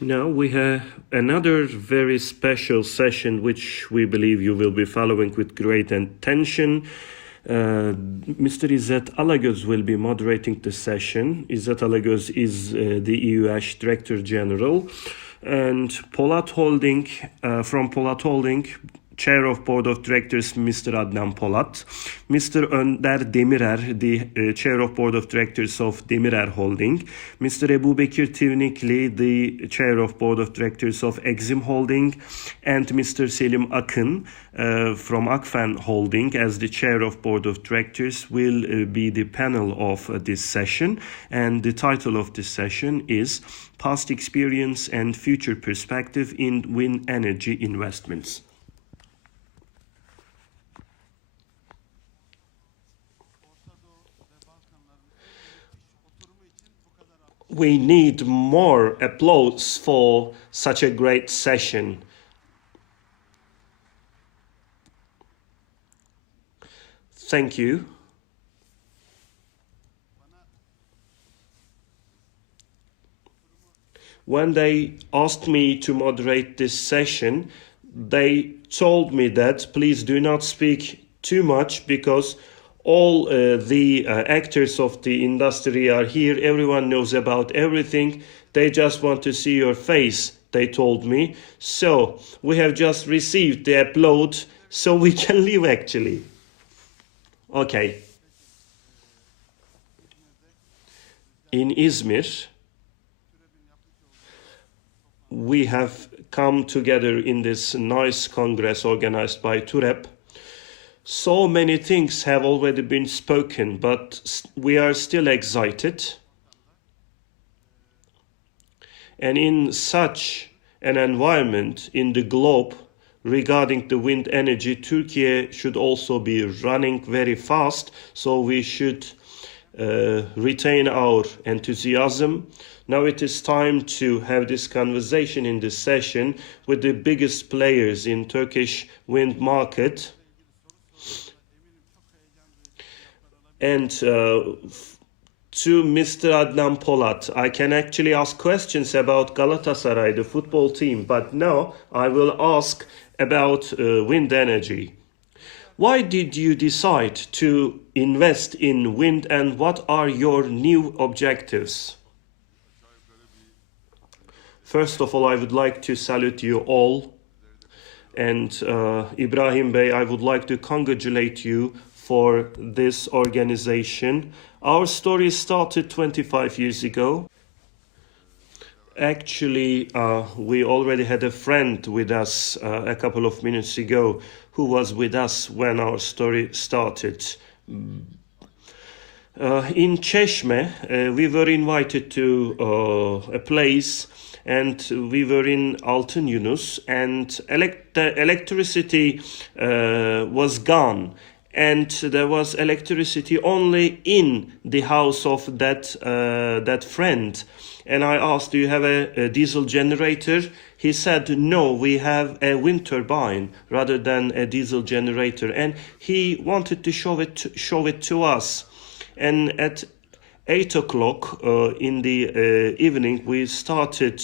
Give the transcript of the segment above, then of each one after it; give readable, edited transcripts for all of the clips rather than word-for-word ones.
Now we have another very special session which we believe you will be following with great attention. Mr. İzzet Alagöz will be moderating the session. İzzet Alagöz is the EUH Director General, and Polat Holding, from Polat Holding, Chair of Board of Directors, Mr. Adnan Polat, Mr. Önder Demirer, the Chair of Board of Directors of Demirer Holding, Mr. Ebu Bekir Tivnikli, the Chair of Board of Directors of Exim Holding, and Mr. Selim Akın from Akfen Holding as the Chair of Board of Directors will be the panel of this session. And the title of this session is Past Experience and Future Perspective in Wind Energy Investments. We need more applause for such a great session. Thank you. When they asked me to moderate this session, they told me that please do not speak too much because all the actors of the industry are here. Everyone knows about everything. They just want to see your face, they told me. So we have just received the upload, so we can leave actually. Okay. In Izmir, we have come together in this nice congress organized by TÜREP. So many things have already been spoken, but we are still excited. And in such an environment in the globe regarding the wind energy, Turkey should also be running very fast, so we should retain our enthusiasm. Now it is time to have this conversation in this session with the biggest players in Turkish wind market. And to Mr. Adnan Polat, I can actually ask questions about Galatasaray, the football team, but now I will ask about wind energy. Why did you decide to invest in wind and what are your new objectives? First of all, I would like to salute you all. And Ibrahim Bey, I would like to congratulate you for this organization. Our story started 25 years ago. Actually, we already had a friend with us a couple of minutes ago who was with us when our story started. In Çeşme, we were invited to a place and we were in Altın Yunus and the electricity was gone. And there was electricity only in the house of that friend. And I asked, do you have a diesel generator? He said, no, we have a wind turbine rather than a diesel generator. And he wanted to show it to us. And at 8 o'clock in the evening, we started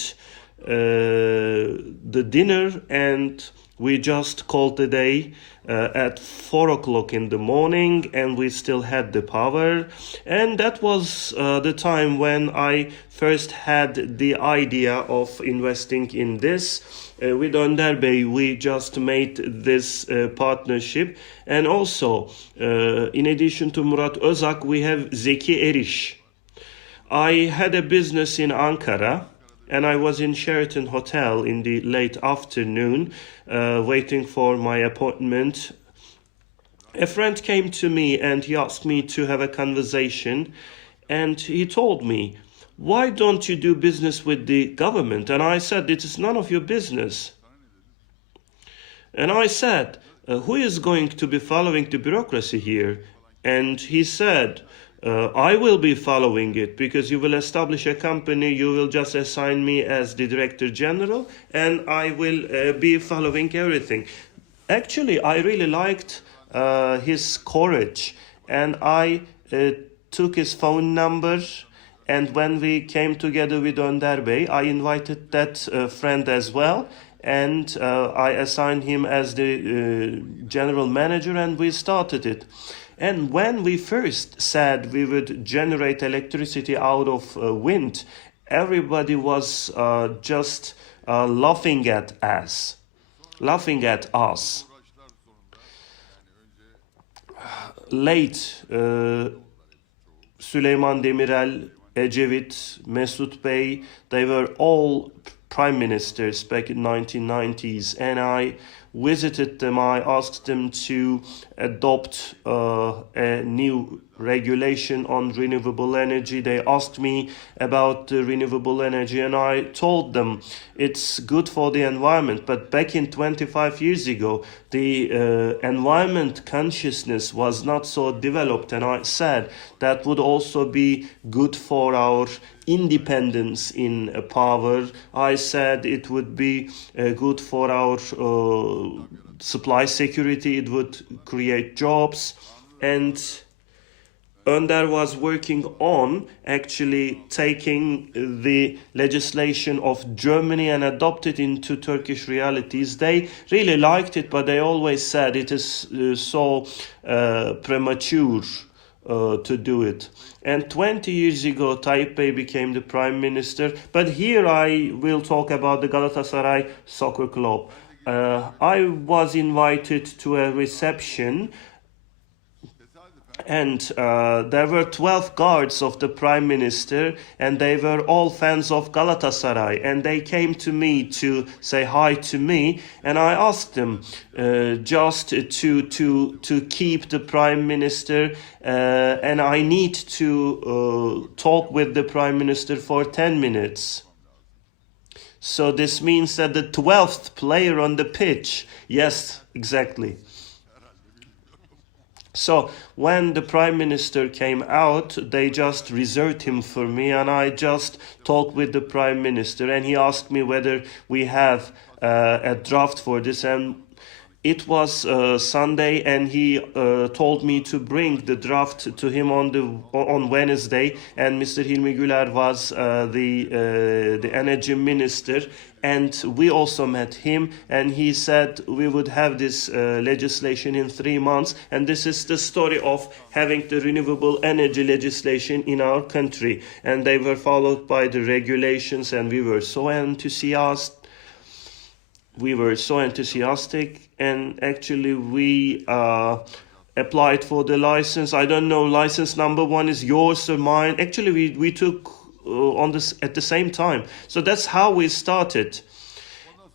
the dinner and we just called the day at 4 o'clock in the morning and we still had the power. And that was the time when I first had the idea of investing in this. With Önder Bey, we just made this partnership. And also, in addition to Murat Özak, we have Zeki Eriş. I had a business in Ankara. And I was in Sheraton Hotel in the late afternoon, waiting for my appointment. A friend came to me and he asked me to have a conversation. And he told me, why don't you do business with the government? And I said, it is none of your business. And I said, who is going to be following the bureaucracy here? And he said, I will be following it because you will establish a company, you will just assign me as the Director General and I will be following everything. Actually, I really liked his courage and I took his phone number And when we came together with Önder Bey, I invited that friend as well, and I assigned him as the general manager, and we started it. And when we first said we would generate electricity out of wind, everybody was just laughing at us. Late Süleyman Demirel, Ecevit, Mesut Bey, they were all prime ministers back in 1990s, and I visited them. I asked them to adopt a new regulation on renewable energy. They asked me about the renewable energy, and I told them it's good for the environment. But back in 25 years ago, the environment consciousness was not so developed, and I said that would also be good for our independence in power. I said it would be good for our supply security, it would create jobs, and Önder was working on actually taking the legislation of Germany and adopt it into Turkish realities. They really liked it, but they always said it is so premature to do it. And 20 years ago, Tayyip Bey became the prime minister. But here I will talk about the Galatasaray Soccer Club. I was invited to a reception, and there were 12 guards of the prime minister, and they were all fans of Galatasaray, and they came to me to say hi to me, and I asked them just to keep the prime minister, and I need to talk with the prime minister for 10 minutes. So this means that the 12th player on the pitch, yes, exactly. So when the prime minister came out, they just reserved him for me, and I just talked with the prime minister, and he asked me whether we have a draft for this, and it was Sunday, and he told me to bring the draft to him on Wednesday, and Mr. Hilmi Güler was the energy minister, and we also met him, and he said we would have this legislation in 3 months, and this is the story of having the renewable energy legislation in our country, and they were followed by the regulations, and we were so enthusiastic. And actually we applied for the license. I don't know, license number 1 is yours or mine. Actually we took on this at the same time. So that's how we started.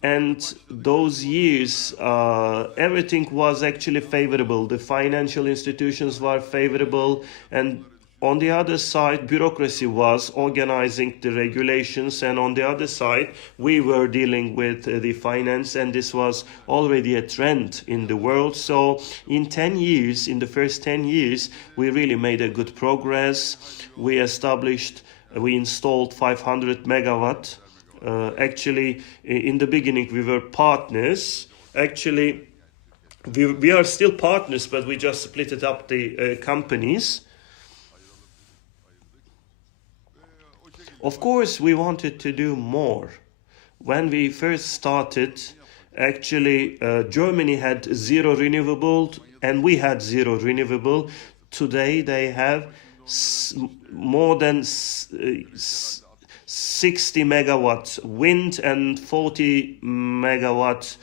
And those years, everything was actually favorable. The financial institutions were favorable, and on the other side, bureaucracy was organizing the regulations, and on the other side, we were dealing with the finance, and this was already a trend in the world. So in the first 10 years, we really made a good progress. We installed 500 megawatt. Actually, in the beginning, we were partners. Actually, we are still partners, but we just split up the companies. Of course, we wanted to do more. When we first started, actually, Germany had 0 renewable, and we had 0 renewable. Today, they have more than 60 megawatt wind and 40 megawatt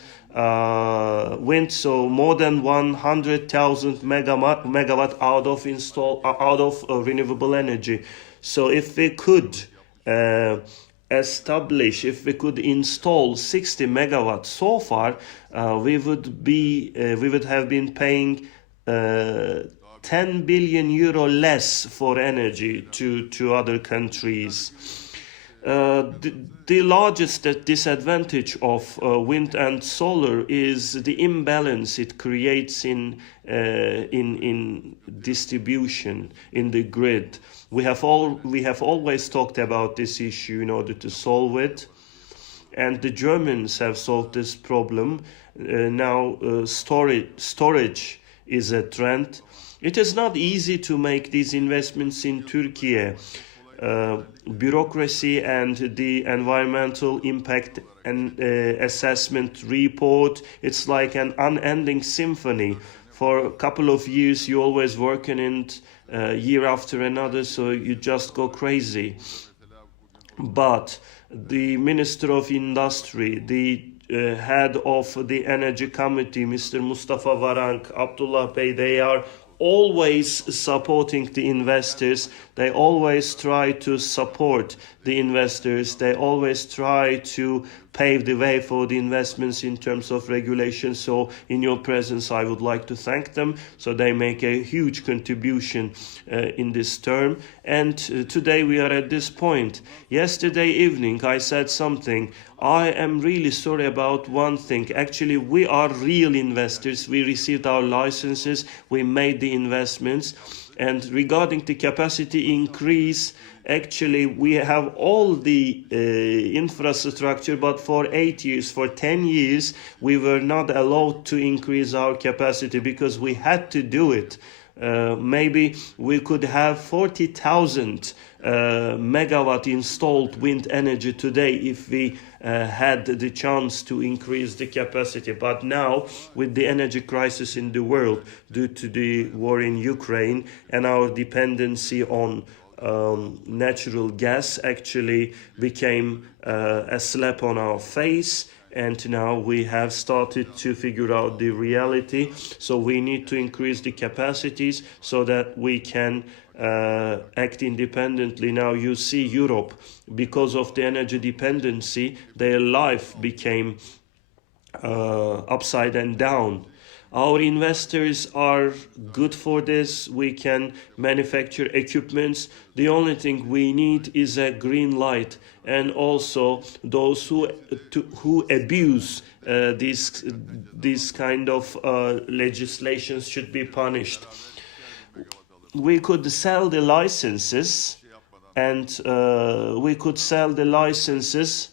wind, so more than 100,000 megawatt out of renewable energy. So if we could if we could install 60 megawatts so far, we would have been paying 10 billion euro less for energy to other countries. The largest disadvantage of wind and solar is the imbalance it creates in distribution in the grid. We have always talked about this issue in order to solve it, and the Germans have solved this problem. Now storage is a trend. It is not easy to make these investments in Turkey. bureaucracy and the environmental impact and assessment report. It's like an unending symphony. For a couple of years, you always working it year after another, so you just go crazy. But the Minister of Industry, the head of the Energy Committee, Mr. Mustafa Varank, Abdullah Bey, they are always supporting the investors. They always try to support the investors. They always try to pave the way for the investments in terms of regulation. So in your presence, I would like to thank them. So they make a huge contribution in this term. And today we are at this point. Yesterday evening, I said something. I am really sorry about one thing. Actually, we are real investors. We received our licenses. We made the investments. And regarding the capacity increase, actually, we have all the infrastructure, but for 8 years, for 10 years, we were not allowed to increase our capacity because we had to do it. Maybe we could have 40,000 megawatt installed wind energy today if we had the chance to increase the capacity. But now, with the energy crisis in the world due to the war in Ukraine and our dependency on natural gas actually became a slap on our face. And now we have started to figure out the reality. So we need to increase the capacities so that we can act independently. Now you see Europe, because of the energy dependency, their life became upside and down. Our investors are good for this. We can manufacture equipments. The only thing we need is a green light, and also those who abuse this kind of legislations should be punished. We could sell the licenses, and we could sell the licenses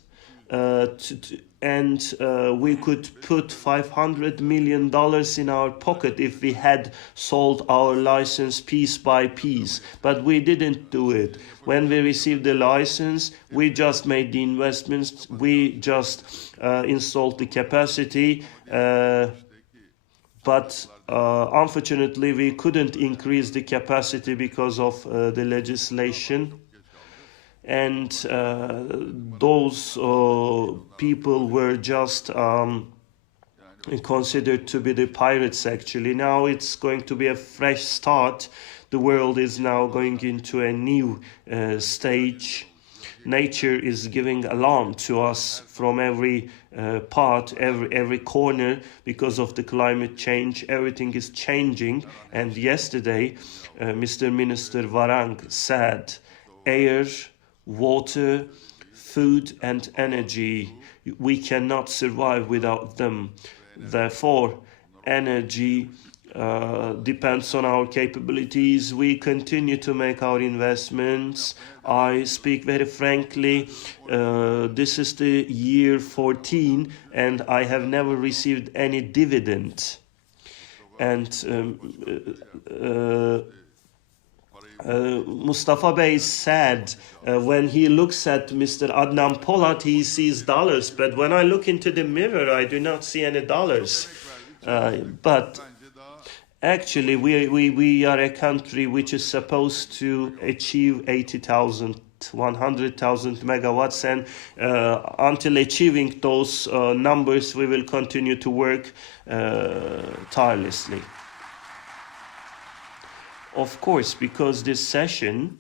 and we could put $500 million in our pocket if we had sold our license piece by piece. But we didn't do it. When we received the license, we just made the investments, we just installed the capacity, but unfortunately we couldn't increase the capacity because of the legislation. And those people were just considered to be the pirates actually. Now it's going to be a fresh start. The world is now going into a new stage. Nature is giving alarm to us from every part, every corner, because of the climate change. Everything is changing. And yesterday, Mr. Minister Varank said, air, water, food and energy, we cannot survive without them. Therefore, energy depends on our capabilities. We continue to make our investments. I speak very frankly, this is the year 14 and I have never received any dividend. And Mustafa Bey said when he looks at Mr. Adnan Polat, he sees dollars. But when I look into the mirror, I do not see any dollars. But actually, we are a country which is supposed to achieve 80,000, 100,000 megawatts. And until achieving those numbers, we will continue to work tirelessly. Of course, because this session,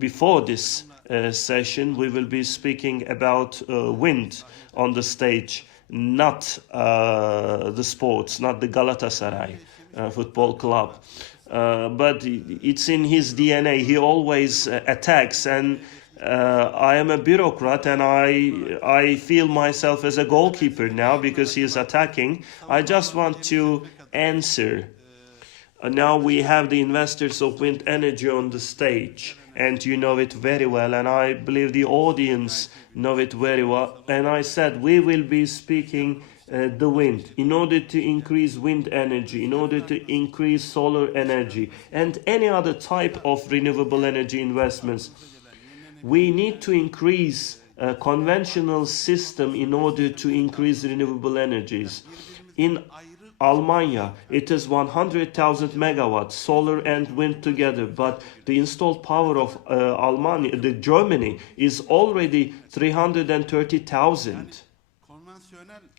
before this session, we will be speaking about wind on the stage, not the sports, not the Galatasaray football club. But it's in his DNA. He always attacks, and I am a bureaucrat, and I feel myself as a goalkeeper now because he is attacking. I just want to answer. Now we have the investors of wind energy on the stage, and you know it very well, and I believe the audience know it very well. And I said we will be speaking the wind in order to increase wind energy, in order to increase solar energy and any other type of renewable energy investments. we need to increase conventional system in order to increase renewable energies. In Almanya, it is 100,000 megawatts, solar and wind together, but the installed power of Germany is already 330,000.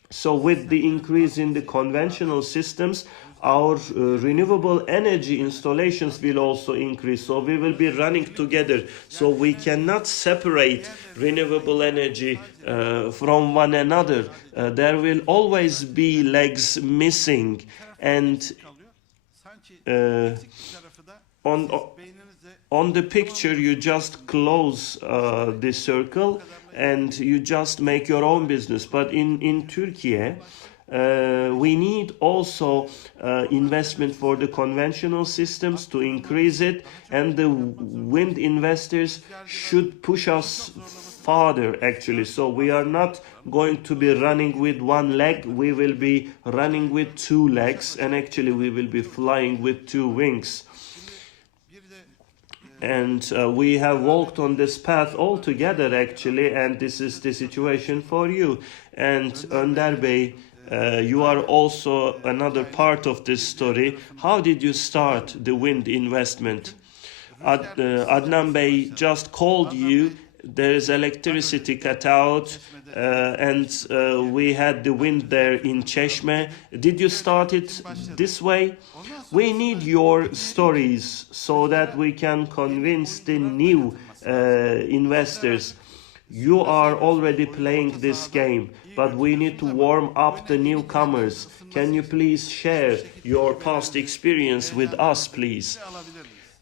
So with the increase in the conventional systems, our renewable energy installations will also increase. So we will be running together. So we cannot separate renewable energy from one another. There will always be legs missing. And on the picture, you just close the circle and you just make your own business. But in Turkey, we need also investment for the conventional systems to increase it, and the wind investors should push us farther actually. So we are not going to be running with one leg, we will be running with two legs, and actually we will be flying with two wings. And we have walked on this path all together actually, and this is the situation for you. And Önder Bey, you are also another part of this story. How did you start the wind investment? Adnan Bey just called you. There is electricity cut out, and we had the wind there in Çeşme. Did you start it this way? We need your stories so that we can convince the new investors. You are already playing this game, but we need to warm up the newcomers. Can you please share your past experience with us, please?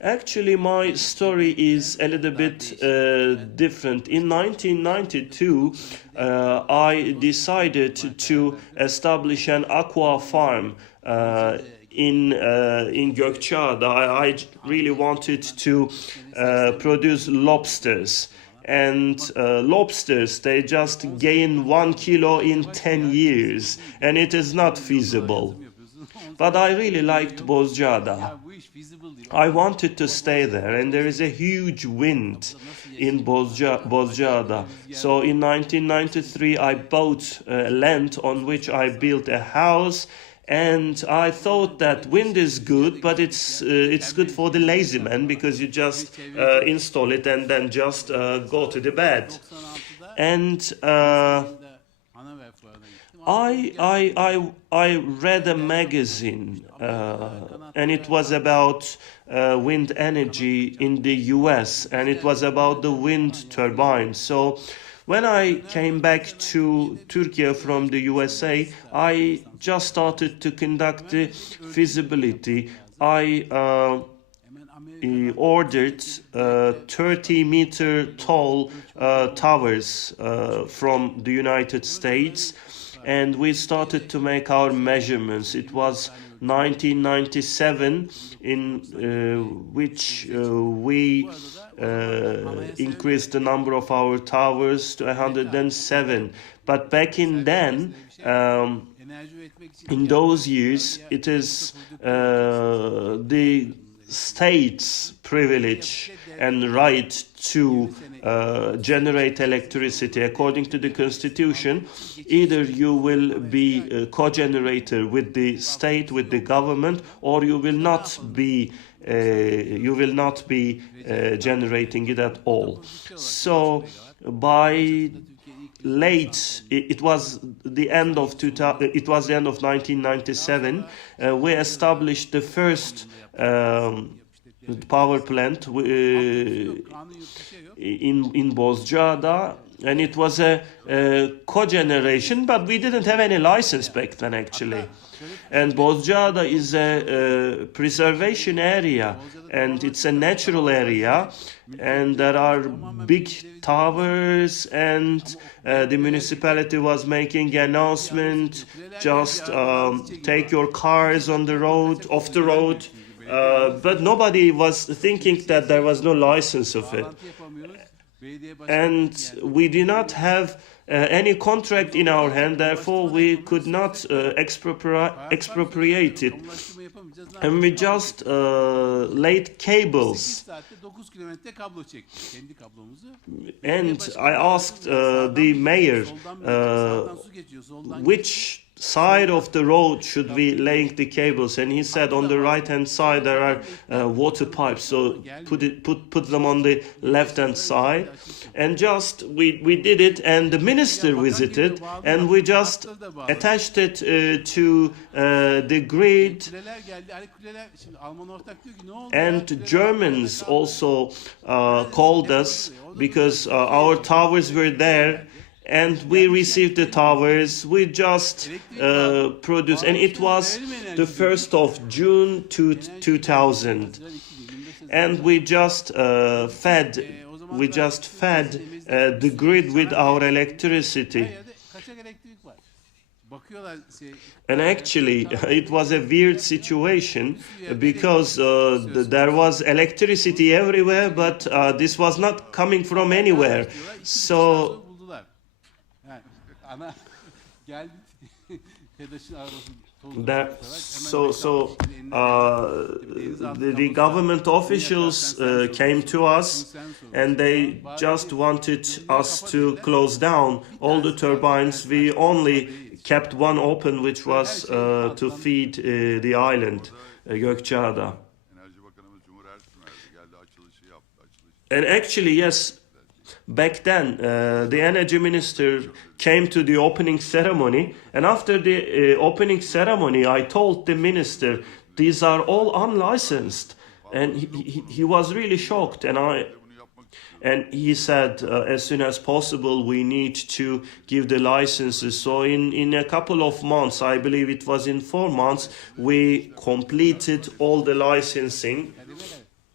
Actually, my story is a little bit different. In 1992, I decided to establish an aqua farm in Gökçeada. I really wanted to produce lobsters. And lobsters, they just gain 1 kilo in 10 years, and it is not feasible. But I really liked Bozcaada. I wanted to stay there, and there is a huge wind in Bozcaada. So in 1993, I bought land on which I built a house, and I thought that wind is good, but it's good for the lazy man, because you just install it and then just go to the bed. And I read a magazine, and it was about wind energy in the US, and it was about the wind turbines. So when I came back to Turkey from the USA, I just started to conduct the feasibility. I ordered 30-meter tall towers from the United States, and we started to make our measurements. It was 1997 in which we increased the number of our towers to 107. But back in then, in those years, it is the state's privilege and right to generate electricity. According to the constitution, either you will be a co-generator with the state, with the government, or you will not be generating it at all. So by late, it was the end of 1997. We established the first power plant in Bozcaada, and it was a cogeneration, but we didn't have any license back then actually. And Bozcaada is a preservation area, and it's a natural area, and there are big towers, and the municipality was making an announcement, just take your cars on the road, off the road, but nobody was thinking that there was no license of it. And we did not have any contract in our hand, therefore we could not expropriate it. Kamulaştırma yapamayacağız. Ne And we yapacağız? Kablo just çektik. laid 8 cables. saatte 9 kilometre kablo çektik. Kendi kablomuzu. And I asked the mayor Sağdan su geçiyor, soldan which side of the road should we laying the cables, and he said on the right hand side there are water pipes, so put them on the left hand side. And just we did it, and the minister visited, and we just attached it to the grid. Kuleler geldi. Hani kuleler, şimdi Alman ortak diyor ki ne oldu? And Germans also called us because our towers were there, and we received the towers. We just produced, and it was the 1st of June 2000, and we just fed the grid with our electricity. Her yerde kaçak elektrik var. Bakıyorlar And actually, it was a weird situation because there was electricity everywhere, but this was not coming from anywhere. So buldular. Yani ana geldi. TEDAŞ'ın arabasını the government officials came to us, and they just wanted us to close down all the turbines. We only kept one open, which was to feed the island, Gökçeada. Enerji Bakanımız Cumhur Ertümer'di. Geldi açılışı yaptı. And actually, yes, back then the energy minister came to the opening ceremony, and after the opening ceremony I told the minister these are all unlicensed, and he was really shocked, and he said as soon as possible we need to give the licenses. So in a couple of months, I believe it was in 4 months, we completed all the licensing.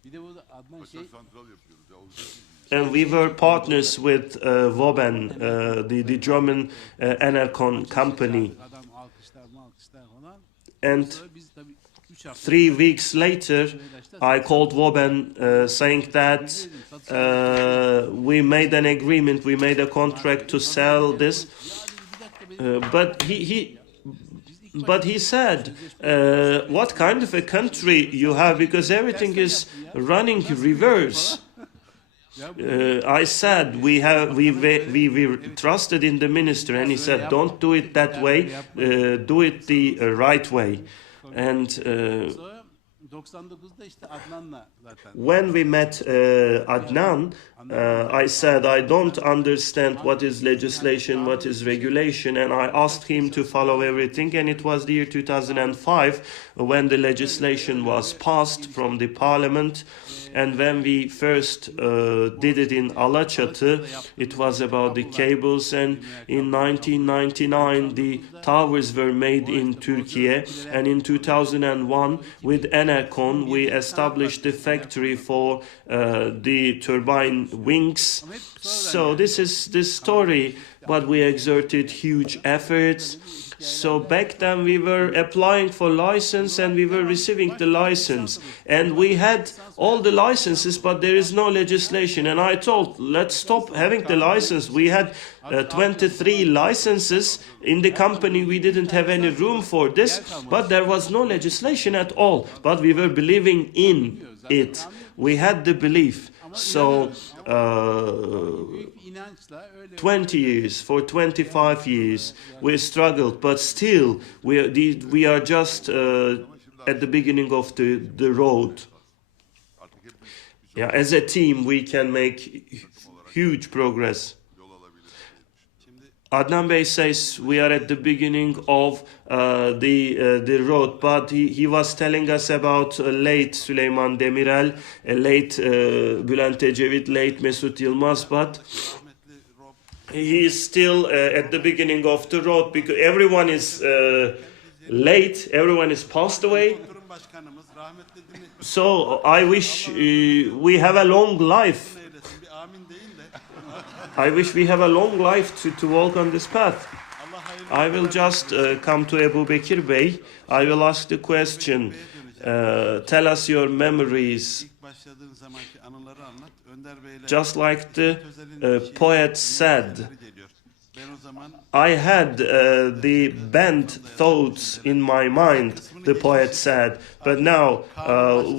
Bir de burada Adnan şey Santral yapıyoruz. Ya, olacak iş. And we were partners with Woben, the German Enercon company. adam alkışlar falan. And Sonra biz tabii 3 hafta 3 weeks later, I called Woben saying that we made an agreement, we made a contract to sell this. But he said, what kind of a country you have, because everything is running reverse. I said we trusted in the minister, and he said don't do it that way, do it the right way. And sonra 99'da işte Adnan'la zaten. when we met Adnan, I said I don't understand what is legislation, what is regulation, and I asked him to follow everything. And it was the year 2005 when the legislation was passed from the parliament. And when we first did it in Alaçatı, it was about the cables. And in 1999, the towers were made in Turkey. And in 2001, with Enercon, we established the factory for the turbine wings. So this is the story, but we exerted huge efforts. So back then we were applying for license, and we were receiving the license, and we had all the licenses, but there is no legislation. And I told, let's stop having the license. We had 23 licenses in the company. We didn't have any room for this, but there was no legislation at all. But we were believing in it. We had the belief. So Büyük bir inançla öyle 20 years, for 25 years, we struggled, but still we are just at the beginning of the road. Yeah, as a team, we can make huge progress. Adnan Bey says we are at the beginning of the road, but he was telling us about late Süleyman Demirel, late Bülent Ecevit, late Mesut Yılmaz, but he is still at the beginning of the road because everyone is late, everyone is passed away. Kurum Başkanımız rahmetli değil mi? So I wish we have a long life. Eylesin, bir amin deyin de. I wish we have a long life to walk on this path. Allah hayırlı. I will just come to Ebu Bekir Bey. I will ask the question. Tell us your memories. İlk başladığın zamanki anıları anlat. Önder Bey'le Just like the poet said, geliyor. Ben o zaman I had the band thoughts in my mind, the poet said, but now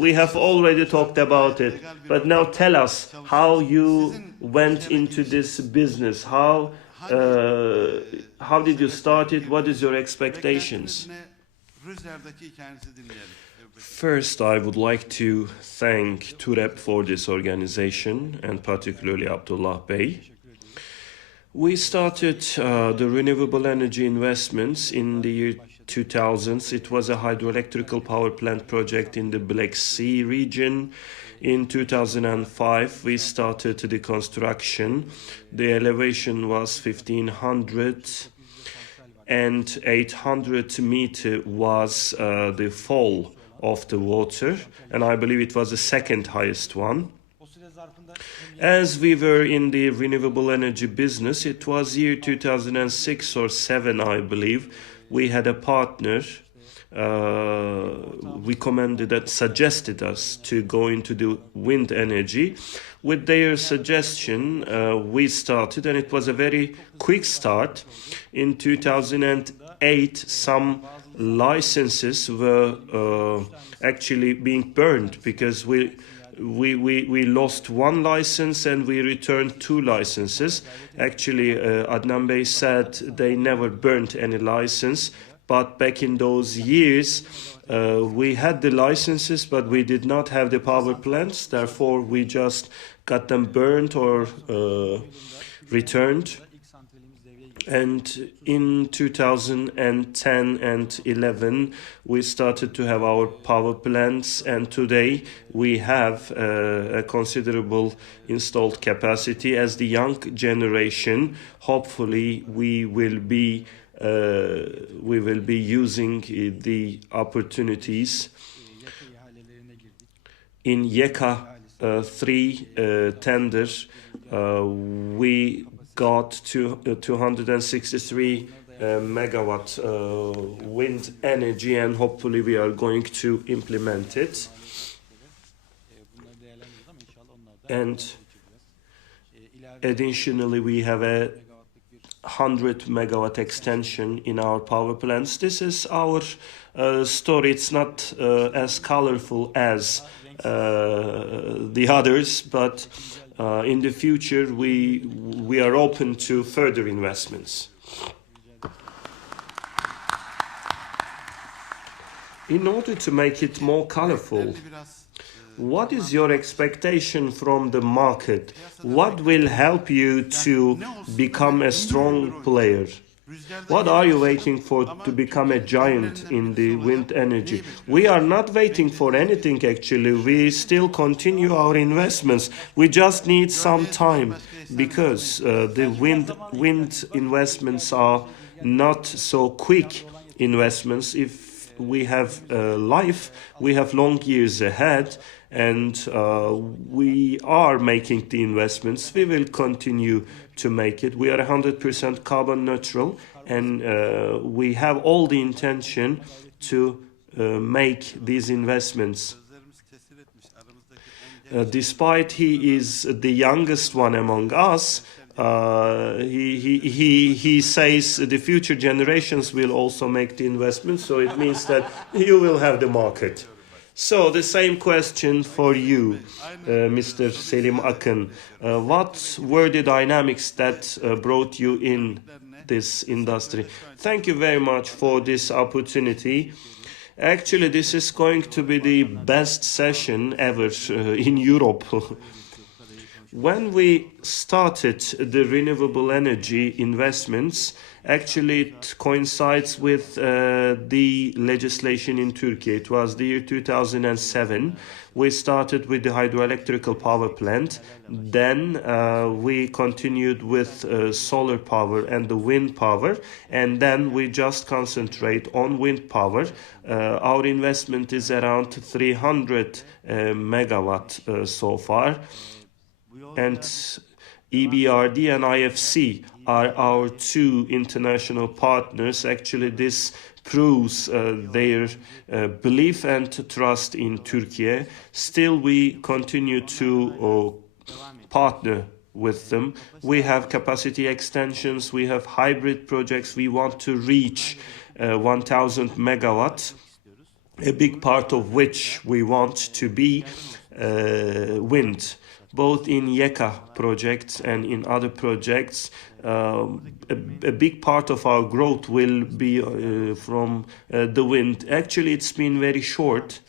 we have already talked about it. But now tell us how you went into this business. How did you start it? What is your expectations? beklentilerine Rüzgar'daki hikayenizi dinleyelim. Ebu Bekir. First, I would like to thank TUREP for this organization and particularly Abdullah Bey. We started the renewable energy investments in the year 2000s. It was a hydroelectrical power plant project in the Black Sea region. In 2005, we started the construction. The elevation was 1500 and 800 meter was the fall of the water, and I believe it was the second highest one. As we were in the renewable energy business, it was year 2006 or 7, I believe. We had a partner recommended that suggested us to go into the wind energy. With their suggestion, we started, and it was a very quick start. In 2008, some licenses were actually being burned because we lost one license and we returned 2 licenses. Actually, Adnan Bey said they never burnt any license, but back in those years, we had the licenses, but we did not have the power plants. Therefore, we just got them burned or returned. And in 2010 and 11, we started to have our power plants, and today we have a considerable installed capacity. As the young generation, hopefully we will be using the opportunities. In YEKA 3 tender, we got to 263 megawatt wind energy, and hopefully we are going to implement it. And additionally, we have a 100 megawatt extension in our power plants. This is our story. It's not as colorful as the others, but in the future we are open to further investments. In order to make it more colorful, what is your expectation from the market? What will help you to become a strong player? What are you waiting for to become a giant in the wind energy? We are not waiting for anything actually. We still continue our investments. We just need some time because the wind investments are not so quick investments. If we have life, we have long years ahead, and we are making the investments. We will continue to make it. We are 100% carbon neutral, and we have all the intention to make these investments. Despite he is the youngest one among us, he says the future generations will also make the investments, so it means that you will have the market. So the same question for you, Mr. Selim Akın. What were the dynamics that brought you in this industry? Thank you very much for this opportunity. Actually, this is going to be the best session ever in Europe. When we started the renewable energy investments, actually it coincides with the legislation in Turkey. It was the year 2007. We started with the hydroelectrical power plant. Then we continued with solar power and the wind power. And then we just concentrate on wind power. Our investment is around 300 megawatt so far. And EBRD and IFC are our 2 international partners. Actually, this proves their belief and trust in Turkey. Still, we continue to partner with them. We have capacity extensions, we have hybrid projects. We want to reach 1000 megawatts, a big part of which we want to be wind, both in YEKA projects and in other projects. A big part of our growth will be from the wind. Actually, it's been very short,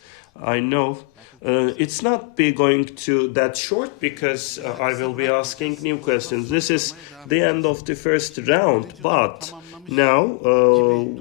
I know. It's not be going to that short because I will be asking new questions. This is the end of the first round, but now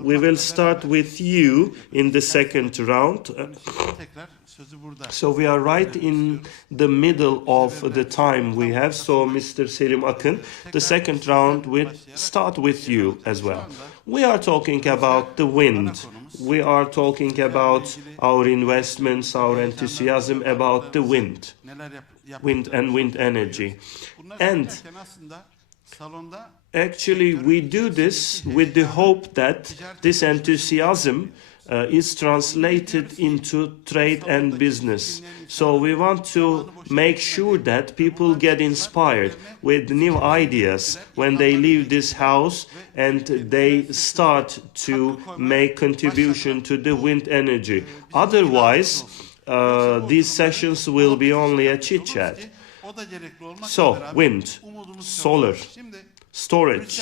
we will start with you in the second round. Tekrar sözü burada. So we are right in the middle of the time we have. So Mr. Selim Akın, the second round will start with you as well. We are talking about the wind. We are talking about our investments, our enthusiasm about the wind, wind and wind energy. And Aslında salonda actually, we do this with the hope that this enthusiasm is translated into trade and business. So we want to make sure that people get inspired with new ideas when they leave this house and they start to make contribution to the wind energy. Otherwise, these sessions will be only a chit chat. o da gerekli olmakla So, beraber wind, umudumuz solar, çok. Şimdi storage,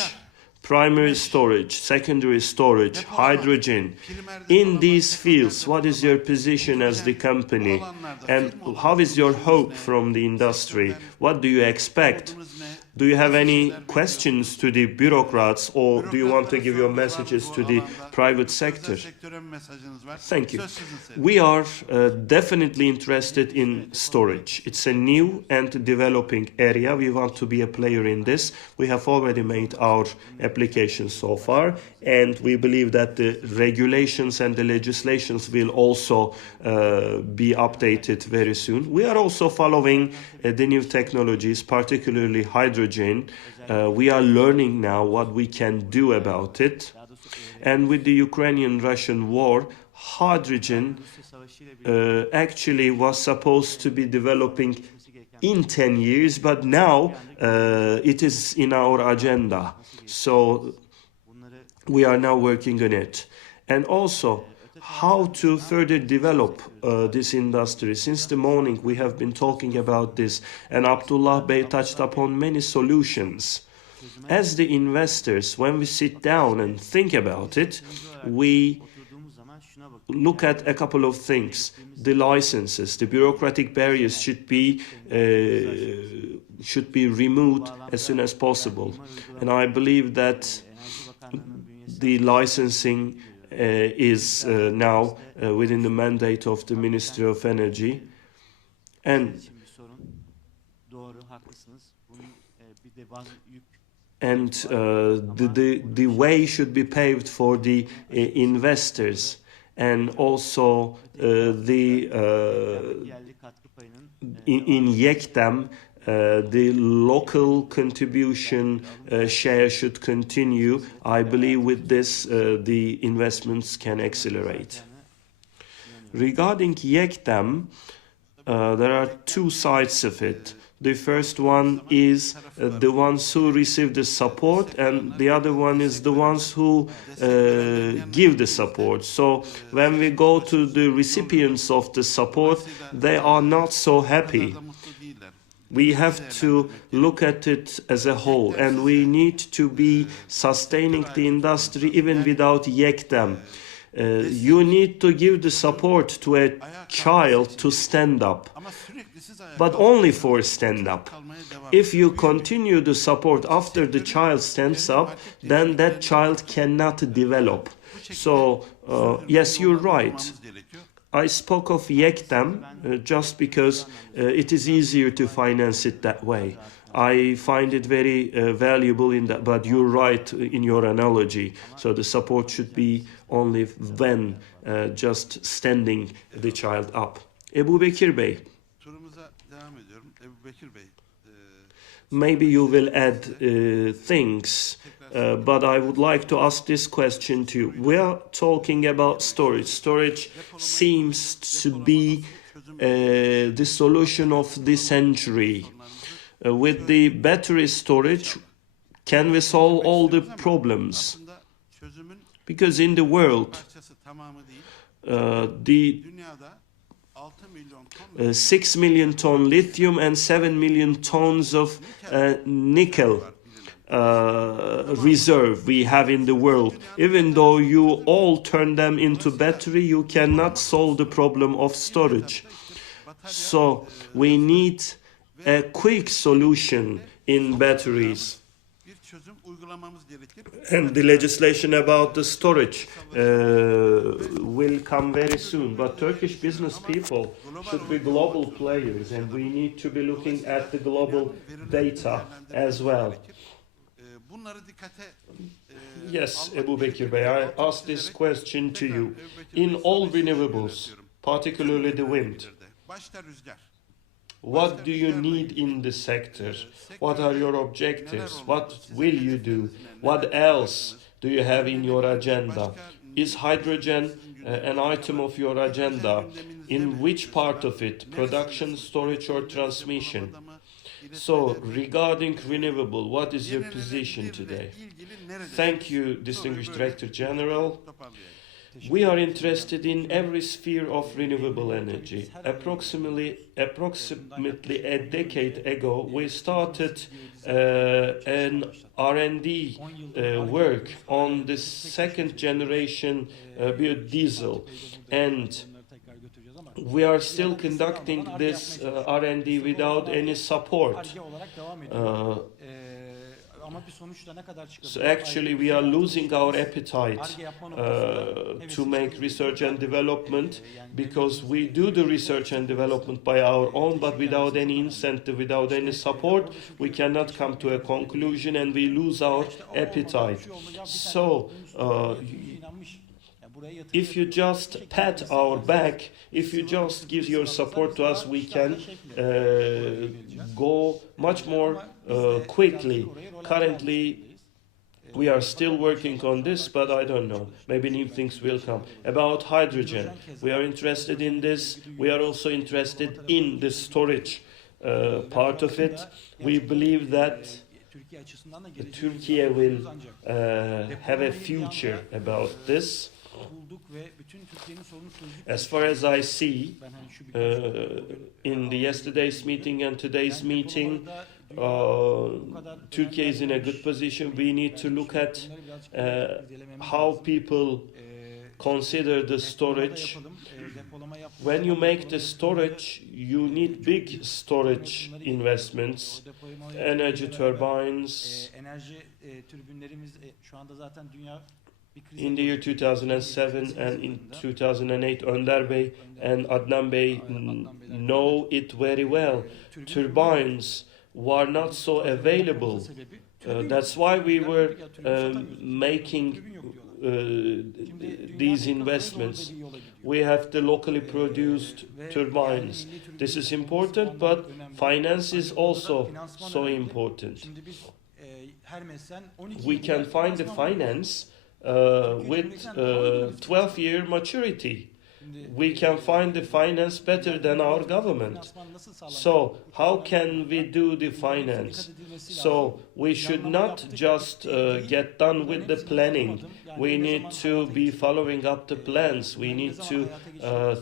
primary storage, secondary storage, hydrogen. In these fields, what is your position as the company? And how is your hope from the industry? What do you expect? Do you have any questions to the bureaucrats, or do you want to give your messages to the private sector? sektöre bir mesajınız var. Thank you. Söz sizin Selim. We are definitely interested in storage. It's a new and developing area. We want to be a player in this. We have already made our applications so far, and we believe that the regulations and the legislations will also be updated very soon. We are also following the new technologies, particularly hydrogen. We are learning now what we can do about it. And with the Ukrainian-Russian war, hydrogen actually was supposed to be developing in 10 years, but now it is in our agenda. So we are now working on it. And also, how to further develop this industry. Since the morning we have been talking about this, and Abdullah Bey touched upon many solutions. As the investors, when we sit down and think about it, we look at a couple of things. The licenses, the bureaucratic barriers should be removed as soon as possible. And I believe that the licensing is now within the mandate of the Ministry of Energy. And the way should be paved for the investors, and also in YEKDEM, the local contribution share should continue. I believe with this the investments can accelerate. Regarding YEKDEM, there are two sides of it. The first one is the ones who receive the support, and the other one is the ones who give the support. So when we go to the recipients of the support, they are not so happy. We have to look at it as a whole, and we need to be sustaining the industry even without YEKDEM. You need to give the support to a child to stand up, but only for stand up. If you continue the support after the child stands up, then that child cannot develop. So, yes, you're right. I spoke of YEKDEM just because it is easier to finance it that way. I find it very valuable in that, but you're right in your analogy. So the support should be only when just standing the child up. Ebu Bekir Bey, Turumuza devam ediyorum. Ebu Bekir Bey. maybe you will add things, but I would like to ask this question to you. We are talking about storage. Storage seems to be the solution of the century. with the battery storage, can we solve all the problems? Aslında çözümün Because in the world, parçası tamamı değil. the Dünyada 6 milyon ton 6 million ton lithium and 7 million tons of nickel reserve we have in the world. Even though you all turn them into battery, you cannot solve the problem of storage. So we need a quick solution in batteries. bir çözüm uygulamamız gerekir. And the legislation about the storage will come very soon. But Turkish business people should be global players, and we need to be looking at the global data as well. Bunları dikkate Yes, Ebu Bekir Bey, I ask this question to you. In all renewables, particularly the wind, Başta rüzgar. what do you need in the sector? What are your objectives? What will you do? What else do you have in your agenda? Is hydrogen an item of your agenda? In which part of it? Production, storage, or transmission? So, regarding renewable, what is your position today? Thank you, Distinguished Director General. We are interested in every sphere of renewable energy. Approximately a decade ago, we started an R&D work on the second generation biodiesel, and we are still conducting this R&D without any support. So actually we are losing our appetite to make research and development, because we do the research and development by our own, but without any incentive, without any support, we cannot come to a conclusion and we lose our appetite. So if you just pat our back, if you just give your support to us, we can go much more quickly. Currently, we are still working on this, but I don't know. Maybe new things will come. About hydrogen, we are interested in this. We are also interested in the storage part of it. We believe that Turkey will have a future about this. As far as I see, in the yesterday's meeting and today's meeting, Turkey is in a good position. We need to look at how people consider the storage. When you make the storage, you need big storage investments, energy turbines. In the year 2007 and in 2008, Önder Bey and Adnan Bey know it very well. Turbines were not so available. That's why we were making these investments. We have the locally produced turbines. This is important, but finance is also so important. We can find the finance with 12-year maturity. We can find the finance better than our government. So how can we do the finance? So we should not just get done with the planning. We need to be following up the plans. We need to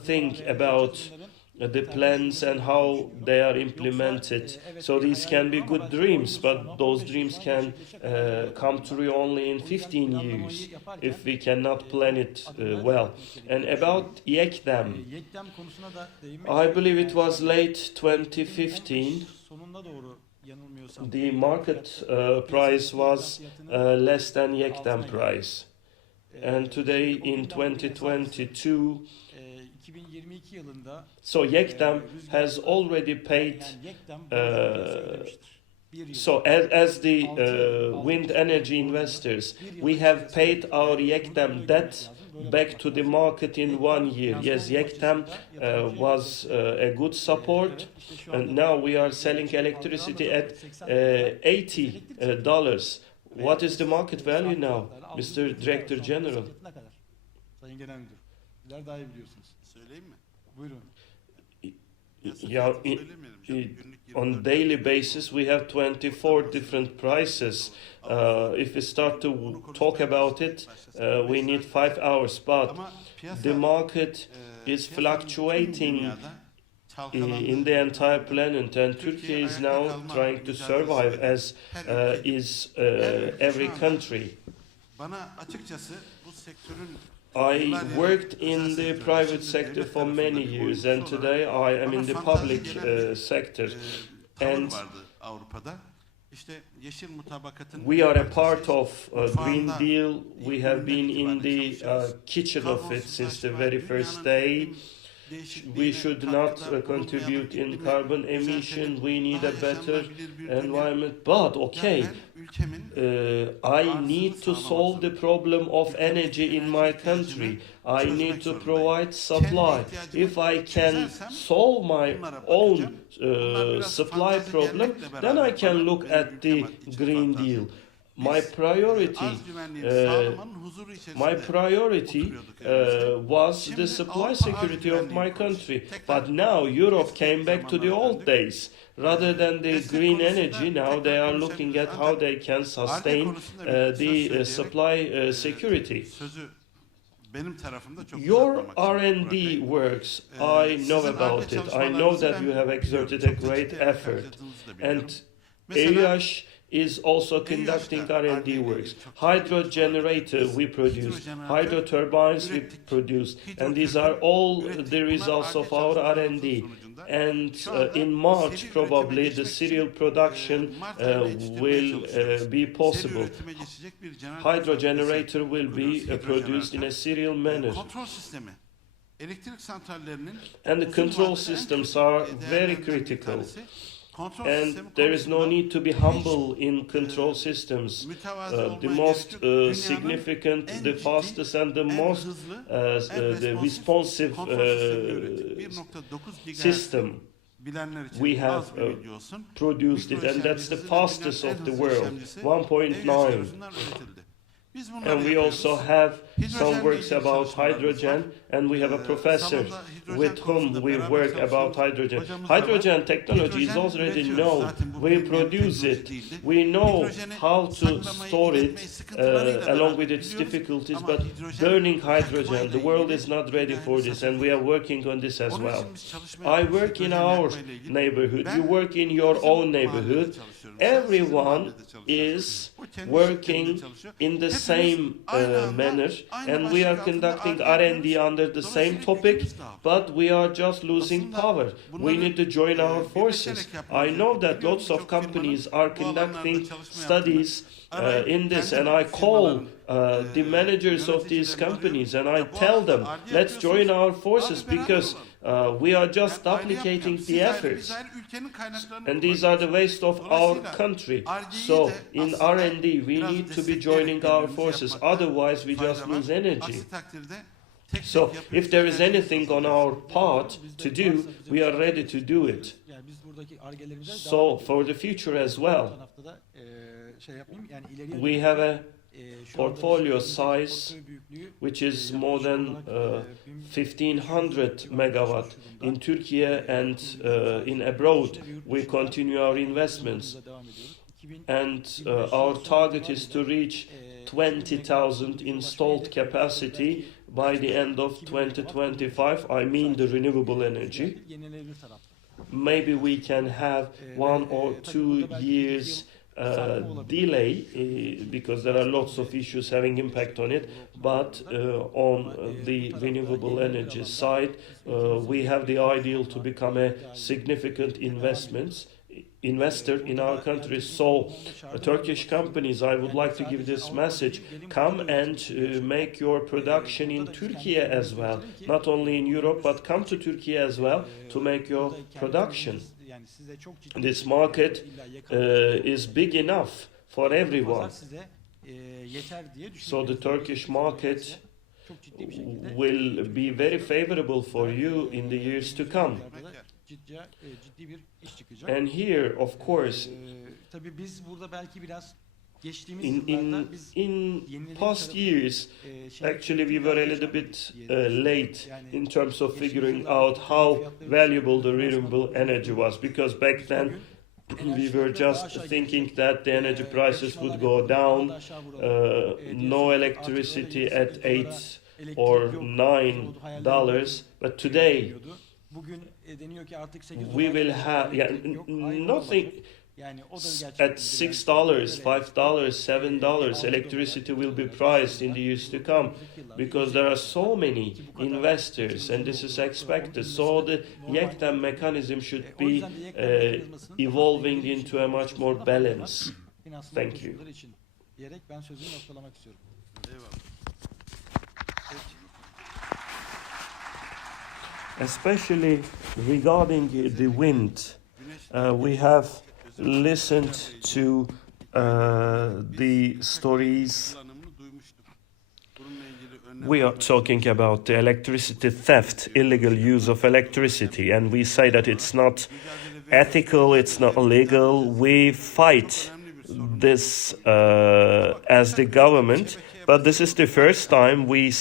think about the plans and how they are implemented. So these can be good dreams, but those dreams can come true only in 15 years if we cannot plan it well. And about YEKDEM, I believe it was late 2015. The market price was less than YEKDEM price. And today in 2022, so YEKDEM has already paid, so as the wind energy investors, we have paid our YEKDEM debt back to the market in 1 year. Yes, YEKDEM was a good support, and now we are selling electricity at $80. What is the market value now, Mr. Director General? Sayın Genel Müdür, daha iyi biliyorsunuz. Söyleyeyim mi? Buyurun. piyasa Yeah, fiyatını i- söylemeyelim canım. i- Günlük on 24 daily basis we have 24 different prices. If we start to talk about it, we need 5 hours. But Ama piyasa, the market is piyasanın tüm fluctuating dünyada in the entire planet, and Turkey is now trying to survive as is every country. Bana açıkçası bu sektörün I worked in the private sector for many years, and today I am in the public sector. tavır And vardı Avrupa'da. İşte yeşil mutabakatın we are a part parçasıyız. of Green Mutfağında Deal. We have been üründen in itibaren the çalışıyoruz. kitchen of it since the Karbonsuzlaşma, very first dünyanın day. iklim değişikliğine We should not katkıda contribute bulunmayalım, in iklimi carbon düzeltelim, emission. We need daha a better yaşanılabilir bir dünya. environment. But okay, Yani ben ülkemin I need to solve the problem of energy in my country. I need to provide supply. If I can solve my own supply problem, then I can look at the Green Deal. My priority, arz güvenliğini sağlamanın huzuru içerisinde my priority oturuyorduk evimizde. was the supply security of my country. But now Europe came back to the old days. Rather than the green energy, now they are looking at how they can sustain the supply security. Sözü benim tarafımda çok Your uzatmamak için Burak R&D Bey. works, I know about it. I know that you have exerted a great effort. And ERIAŞ is also conducting R&D works. Hydro generator we produce, hydro turbines we produce, and these are all the results of our R&D. And in March, probably the serial production will be possible. Hydro generator will be produced in a serial manner. Kontrol sistemi. Elektrik santrallerinin And the uzun control vadede en systems çok are very değerlerinden bir critical. tanesi. Kontrol And sistemi there is no konusunda need to be humble in control systems. mütevazı The olmaya most gerek yok. Dünyanın significant, en the ciddi, fastest, and the en most hızlı, the responsive kontrol sistemi ürettik. 1.9 GHz system bilenler için we have az bir bilgi olsun. produced it, and that's the fastest of the world, 1.9. Biz bunları And we yapıyoruz. also have some Hidrojenle works ilgili about çalışmalarımız var. hydrogen, and we have a professor Salonda hidrojen with whom konusunda we beraber work about çalışıyoruz. hydrogen. Hocamız da var. Hydrogen technology is Hidrojen already üretiyoruz. known. Zaten bu We bilinmeyen produce teknoloji it. değildi. We know Hidrojeni how to saklamayı, store iletmeyi, it sıkıntılarıyla along beraber with its biliyoruz. difficulties, Ama but hidrojen burning hydrogen, yakmayla the world ilgili is not ready dünyayı for this, and we are working on this as Onun well. için biz çalışma I yapıyoruz work in hidrojen our yakmayla ilgili. neighborhood. Ben You work in your bizim own mahallede neighborhood. çalışıyorum. Sen sizin Everyone mahallede çalışıyorsunuz. is O kendi working şirketinde çalışıyor. in the Hepimiz same aynı anda, manner, aynı and we are başlık altında conducting R&D R&D yapıyoruz. under the same Dolayısıyla topic, gücümüz dağılıyor. but we are just losing Aslında power. We bunları, need to join our birleşerek forces. yapmamız I know gerekiyor. that lots of Birçok firmanın companies are bu alanlarda conducting çalışma studies yaptığını, in this, kendi and I call firmaların, the managers of these yöneticilerini companies, and arıyorum. I Ya bu tell alanda them, R&D let's join yapıyorsunuz. our forces Abi beraber because olalım. we are just Ben ayrı duplicating yapmıyorum. the Siz ayrı, efforts. biz ayrı, ülkenin kaynaklarını And these are the kullanıyoruz. waste of our Dolayısıyla country. R&D'yi So de in aslında R&D we biraz need to be destekleyerek joining our birbirimizi forces. yapmakta Otherwise we fayda just var. lose energy. Aksi takdirde tek So tek yapıyoruz, if there is enerji anything on kullanıyoruz. our part to do, we are ready to do it. Yani biz buradaki argelerimize So for the future as well, tarafta da şey yapayım yani ileriye we have a şu anda portfolio bizim size portföy büyüklüğü, which is more yaklaşık than olarak, 1500 megawatt in Turkey and in abroad. We continue our investments, and our target is to reach 20,000 installed capacity by the end of 2025. I mean the renewable energy. Yenilenebilir tarafta. Maybe we can have 1 or 2 years delay because there are lots of issues having impact on it, but on the renewable energy side we have the ideal to become a significant investor in our country. So Turkish companies, I would like to give this message: come and make your production in Turkey as well, not only in Europe, but come to Turkey as well to make your production. Yani size çok ciddi This bir market illa yakalamak is big enough for everyone. pazar size yeter diye So the düşünüyorum. Turkish market çok ciddi bir şekilde will be very favorable for you in the years to come. ciddi bir iş çıkacak. And here, of course, Tabii biz burada belki biraz geçtiğimiz in yıllarda biz in yenilenebilir past tarafı, years, Actually, we were a little bit late in terms of figuring out how valuable the renewable energy was, because back then we were just thinking that the energy prices would go down, no electricity at $8 or $9, but today Bugün deniyor ki artık 8 we will have nothing Yani o da at $6, $5, $7 electricity will be priced in the years to come, because there are so many investors and this is expected. So the YEKDEM mechanism should be evolving into a much more balance. Thank you. için diyerek ben sözümü noktalamak istiyorum. Especially regarding the wind, we have listened to the stories. We are talking about the electricity theft, illegal use of electricity, and we say that it's not ethical, it's not legal. We fight this as the government, but this is the first time we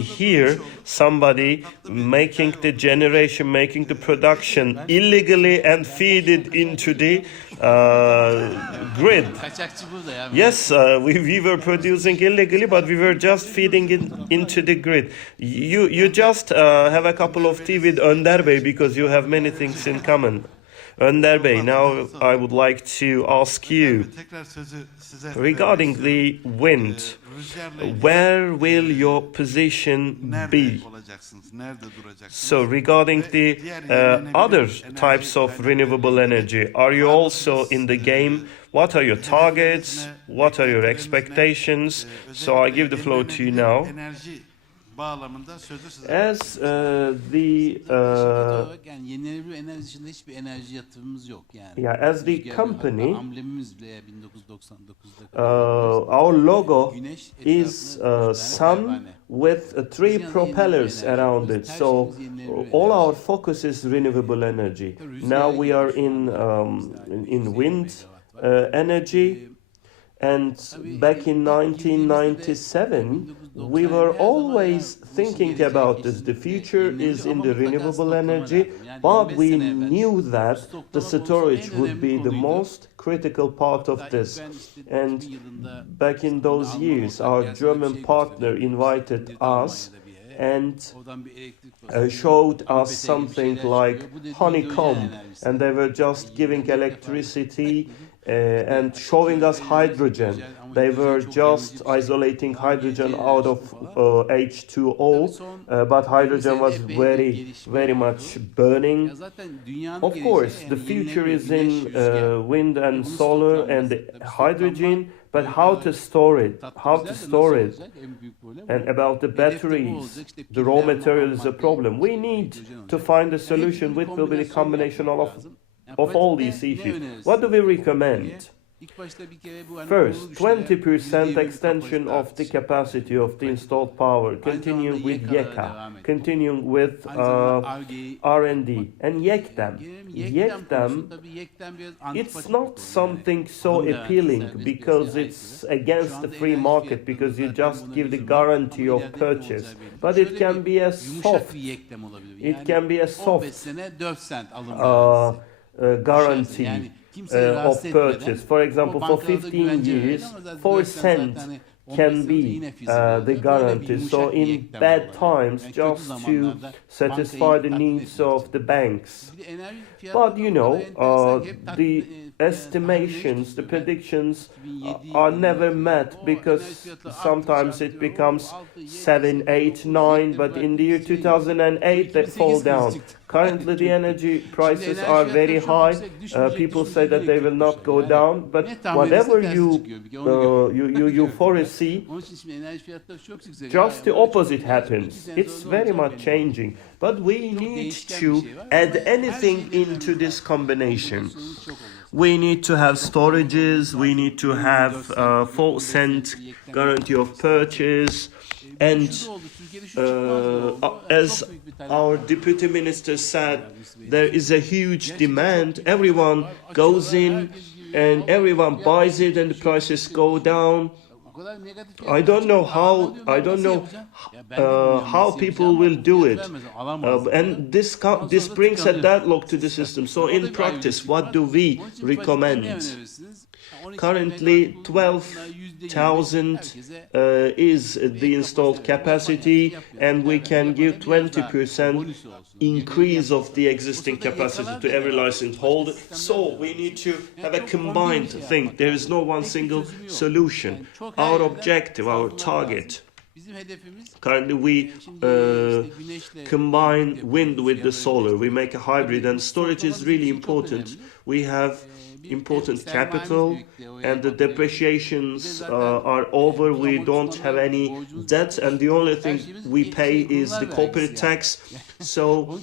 hear somebody making the generation, making the production illegally and feed it into the grid. Yes, we were producing illegally, but we were just feeding it into the grid. You just have a couple of tea with Önder Bey because you have many things in common. Önder Bey, now I would like to ask you, regarding the wind, where will your position be? So regarding the other types of renewable energy, are you also in the game? What are your targets? What are your expectations? So I give the floor to you now. As yani yenilenebilir enerji dışında hiçbir enerji yatırımımız yok yani. Yeah, as the company, amblemimiz bile 1999'da our logo is a sun with three propellers around it. So all our focus is renewable energy. Now we are in wind energy. And back in 1997, we were always thinking about this. The future is in the renewable energy, but we knew that the storage would be the most critical part of this. And back in those years, our German partner invited us and showed us something like honeycomb, and they were just giving electricity and showing us hydrogen. They were just isolating hydrogen out of H2O, but hydrogen was very much burning. Of course, the future is in wind and solar and hydrogen, but how to store it? And about the batteries, the raw material is a problem. We need to find a solution which will be the combination of all these issues. What do we recommend? First, 20% extension of the capacity of the installed power, continuing with YEKA, continuing with R&D, and YEKDEM. It's not something so appealing because it's against the free market, because you just give the guarantee of purchase, but it can be a soft, guarantee of purchase. For example, for 15 years, 4 cents can be the guarantee. So in bad times, just to satisfy the needs of the banks. But you know, the estimations, the predictions are never met, because sometimes it becomes 7, 8, 9, but in the year 2008 they fall down. Currently the energy prices are very high. People say that they will not go down, but whatever you foresee, just the opposite happens. It's very much changing. But we need to add anything into this combination. We need to have storages, we need to have 4 cent guarantee of purchase, and as our deputy minister said, there is a huge demand. Everyone goes in and everyone buys it and the prices go down. kadar negatif. I don't know how how people will do it, and this brings a deadlock to the system. So in practice, what do we recommend? Currently, 12,000 is the installed capacity, and we can give 20% increase of the existing capacity to every license holder. So we need to have a combined thing. There is no one single solution. Our objective, our target. Currently, we combine wind with the solar. We make a hybrid, and storage is really important. We have important capital, and the depreciations are over. We don't have any debt, and the only thing we pay is the corporate tax. So,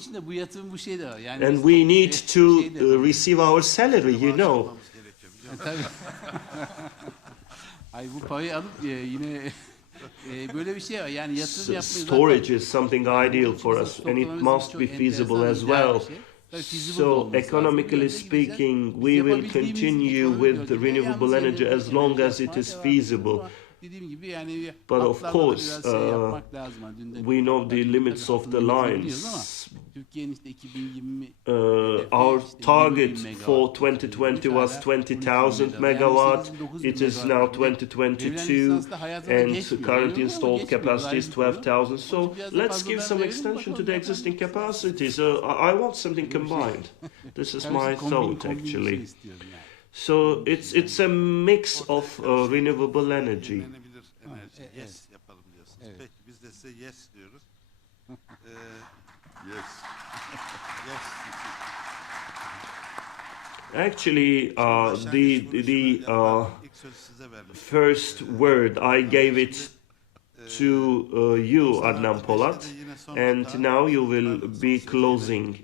and we need to receive our salary, you know. Ay bu parayı alıp yine böyle bir şey var. Yani yatırım yapmayı Storage is something ideal for us, and it must be feasible as well. So, economically speaking, we will continue with the renewable energy as long as it is feasible. But of course, we know the limits of the lines. Our target for 2020 was 20,000 megawatt. It is now 2022, and current installed capacity is 12,000. So let's give some extension to the existing capacity. So I want something combined. This is my thought, actually. So it's a mix of renewable energy. Yes yapalım diyorsunuz. Peki biz de size yes diyoruz. Yes. Yes. Actually, the İlk sözü size verdim. first word I gave it to you, Adnan Polat, and now you will be closing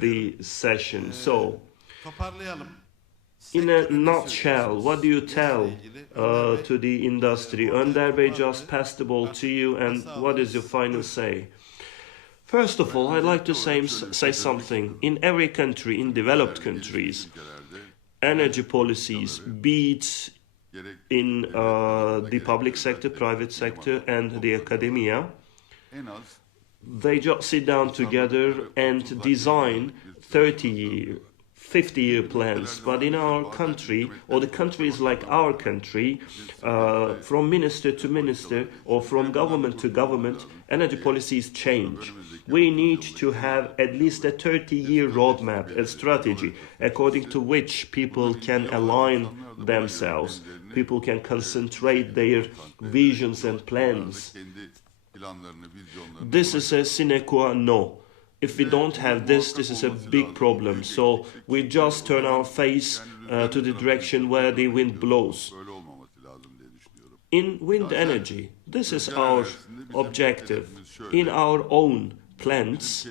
the session. So, Toparlayalım. in a nutshell, what do you tell to the industry? Önder Bey just passed the ball to you, and what is your final say? First of all, I'd like to say something. In every country, in developed countries, energy policies, be it in the public sector, private sector, and the academia, they just sit down together and design 30-year, 50-year plans. But in our country, or the countries like our country, from minister to minister or from government to government, energy policies change. We need to have at least a 30-year roadmap, a strategy, according to which people can align themselves, people can concentrate their visions and plans. This is a sine qua non. If we don't have this, this is a big problem. So we just turn our face to the direction where the wind blows. In wind energy, this is our objective. In our own plants,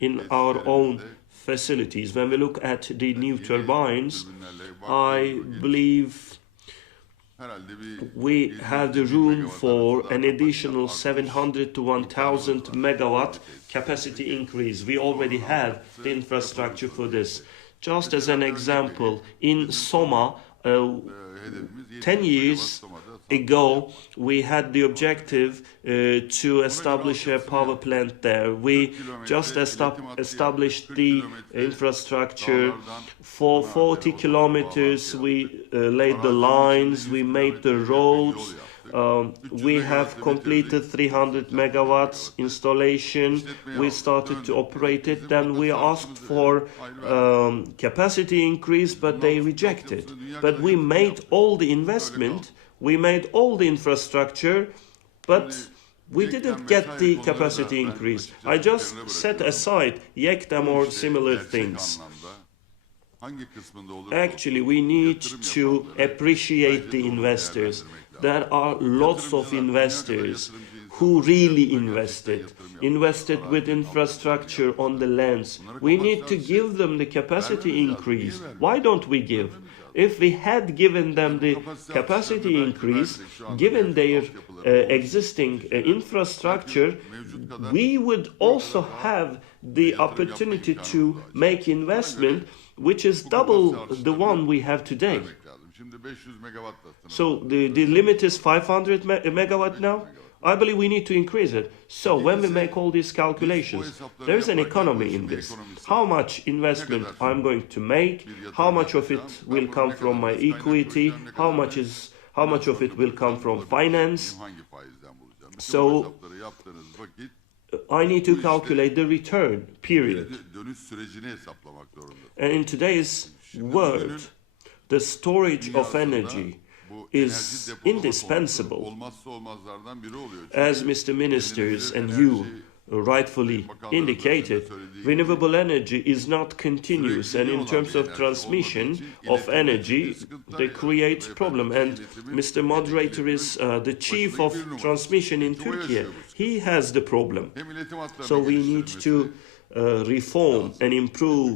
in our own facilities, when we look at the new turbines, I believe we have the room for an additional 700 to 1,000 megawatt capacity increase. We already have the infrastructure for this. Just as an example, in Soma, 10 years ago, we had the objective to establish a power plant there. We just established the infrastructure. For 40 kilometers, we laid the lines, we made the roads. We have completed 300 megawatts installation. We started to operate it. Then we asked for capacity increase, but they rejected. But we made all the investment, we made all the infrastructure, but we didn't get the capacity increase. I just set aside YEKDEM or similar things. Actually, we need to appreciate the investors. There are lots of investors who really invested with infrastructure on the lands. We need to give them the capacity increase. Why don't we give? If we had given them the capacity increase, given their existing infrastructure, we would also have the opportunity to make investment which is double the one we have today. Şimdi 500 megawatt da sınırlı. So the limit is 500 megawatt now. I believe we need to increase it. So when we make all these calculations, there is an economy in this. How much investment I'm going to make, how much of it will come from my equity, how much of it will come from finance. Hangi faizden bulacağım? Bütün So- bu hesapları yaptığınız vakit I need to calculate the return period. dönüş sürecini hesaplamak zorunda. And in today's world, the storage of energy Bu is enerji depolama indispensable. konusu olmazsa olmazlardan biri oluyor. As Çünkü Mr. Ministers and yenilenebilir you enerji rightfully indicated, renewable energy is not continuous, and in terms of transmission of energy, they create problem. And Mr. Moderator is the chief of transmission in Turkey. He has the problem. hem iletim hatlarının So we need geliştirilmesi, to reform and improve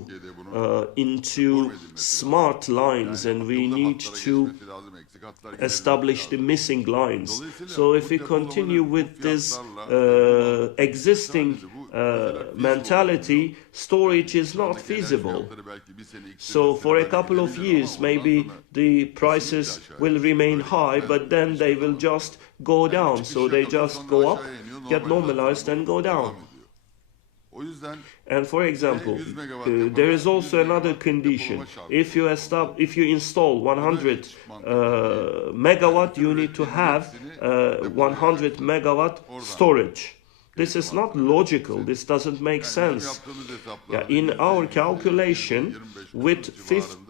into smart lines, and we akıllı need hatlara to geçmesi lazım, eksik hatlar giderilmesi establish the lazım. missing lines. So if we continue with this existing mentality, storage is not feasible. So for a couple of years, maybe the prices will remain high, but then they will just go down. So they just go up, get normalized, and go down. O yüzden And for example, there is also another condition. If you install 100 megawatt, you need to have 100 megawatt storage. This is not logical. This doesn't make sense. Yeah, in our calculation, with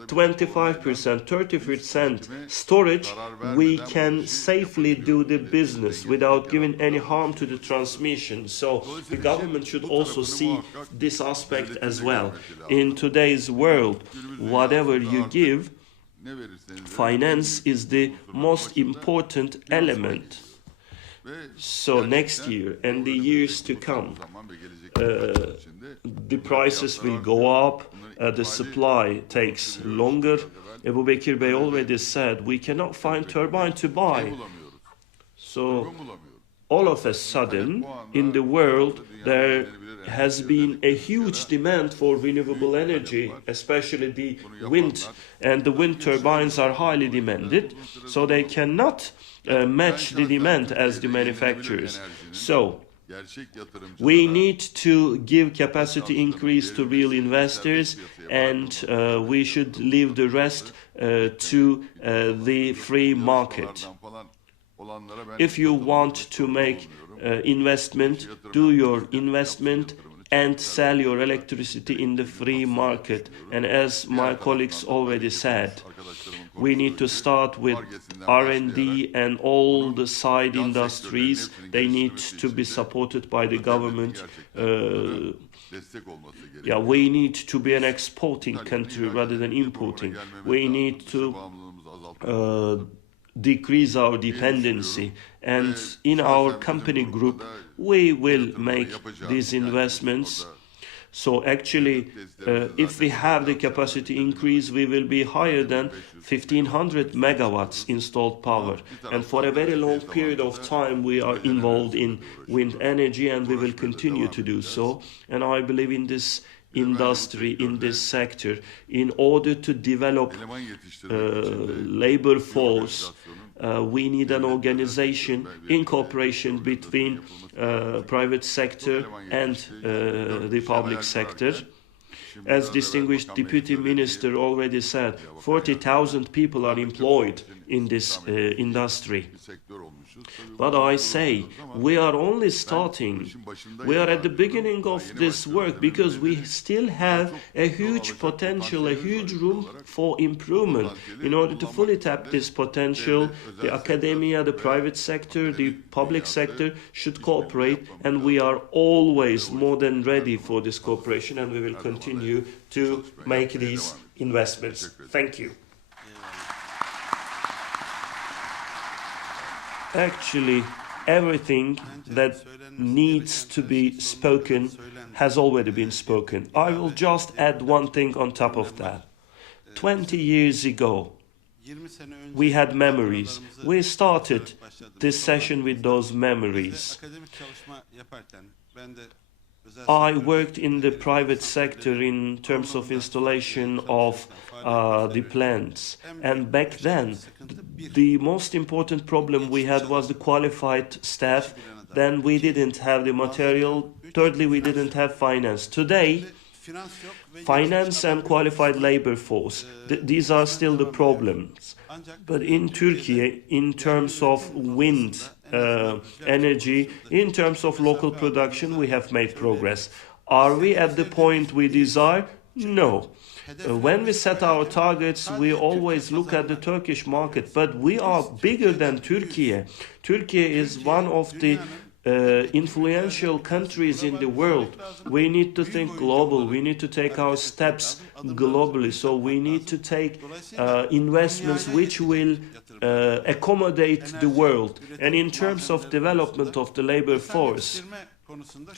25%, 30% storage, we can safely do the business without giving any harm to the transmission. So the government should also see this aspect as well. In today's world, whatever you give, ne verirseniz verin, finance is the most important element. ve So next year and the years to come, zaman ve gelecek içinde the prices will go up, the supply takes longer. Ebu Bekir Bey already said we cannot find turbine to buy. bulamıyoruz. So Bulamıyoruz. all of a sudden in the world there has been a huge demand for renewable energy, especially the wind, and the wind turbines are highly demanded, so they cannot match the demand as the manufacturers. So Gerçek yatırımcılara we need to give capacity increase to real investors, and we should leave the rest to the free market. falan olanlara ben If you want to make investment, do your investment and sell your electricity in the free market. And as my colleagues already said, we need to start with R&D, and all the side industries, they need to be supported by the government. destek olması gerekiyor. Yeah, we need to be an exporting country rather than importing. We need to Bağımlılığımızı azaltmak. decrease our dependency, and in our company group we will make these investments. So actually, if we have the capacity increase, we will be higher than 1500 megawatts installed power, and for a very long period of time we are involved in wind energy, and we will continue to do so. And I believe in this industry, in this sector, in order to develop Eleman yetiştirmek için de labor force, we need an organization in cooperation between private sector and the public sector. As distinguished Deputy Minister already said, 40,000 people are employed in this industry. bir sektör olmuşuz. Tabii But I say, we are only starting. We are at the beginning of this work because we still have a huge potential, a huge room for improvement. In order to fully tap this potential, the academia, the private sector, the public sector should cooperate, and we are always more than ready for this cooperation, and we will continue to make these investments. Thank you. Actually, everything that needs to be spoken has already been spoken. I will just add one thing on top of that. 20 years ago, 20 sene önce we had memories. kadrolarımızı We started başladık. this session with those Biz de memories. akademik çalışma yaparken ben de özel I sektörde worked in the private santralleri sector in terms of kurulumunda, installation of çalışırken, faaliyet the gösterirken plants. en And büyük back yaşanan then, sıkıntı bir, the most important problem we had was the qualified staff. Then we didn't have the material. Thirdly, we didn't have finance. Today, finans yok ve finance yetişmiş and adam qualified yok. labor force, these are still the problems. Ancak But in Turkey, in terms of wind energy, in terms of local production, we have made progress. Are we at the point we desire? No. When we set our targets, we always look at the Turkish market, but we are bigger than Turkey. Turkey is one of the influential countries in the world. We need to think global. We need to take our steps globally. So we need to take investments which will accommodate the world. And in terms of development of the labor force,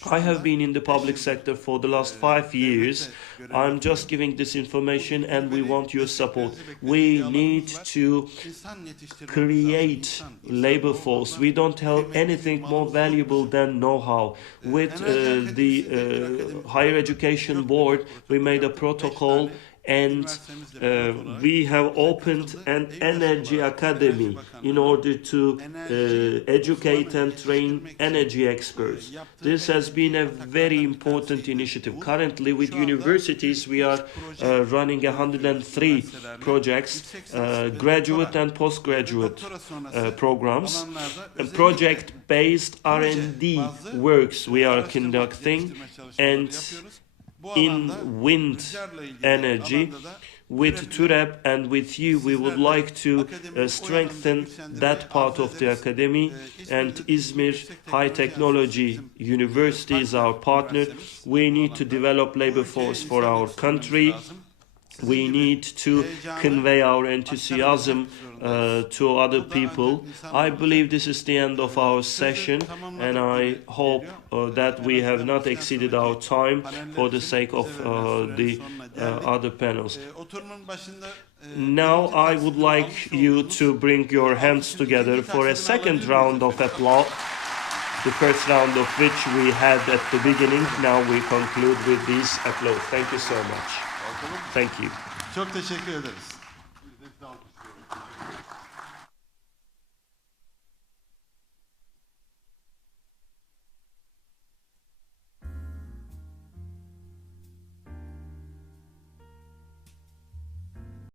I have been in the public sector for the last 5 years. I'm just giving this information and we want your support. We need to create labor force. We don't have anything more valuable than know-how. With the Higher Education Board, we made a protocol and we have opened an energy academy in order to educate and train energy experts. This has been a very important initiative. Currently, with universities, we are running 103 projects, graduate and postgraduate programs, and project-based R&D works we are conducting, and in wind energy, with TÜREP and with you, we would like to strengthen that part of the academy, and Izmir High Technology University is our partner. We need to develop labor force for our country. We need to convey our enthusiasm to other people. I believe this is the end of our session, and I hope that we have not exceeded our time for the sake of the other panels. Now I would like you to bring your hands together for a second round of applause. The first round of which we had at the beginning. Now we conclude with these applause. Thank you so much. Thank you. Çok teşekkür ederiz.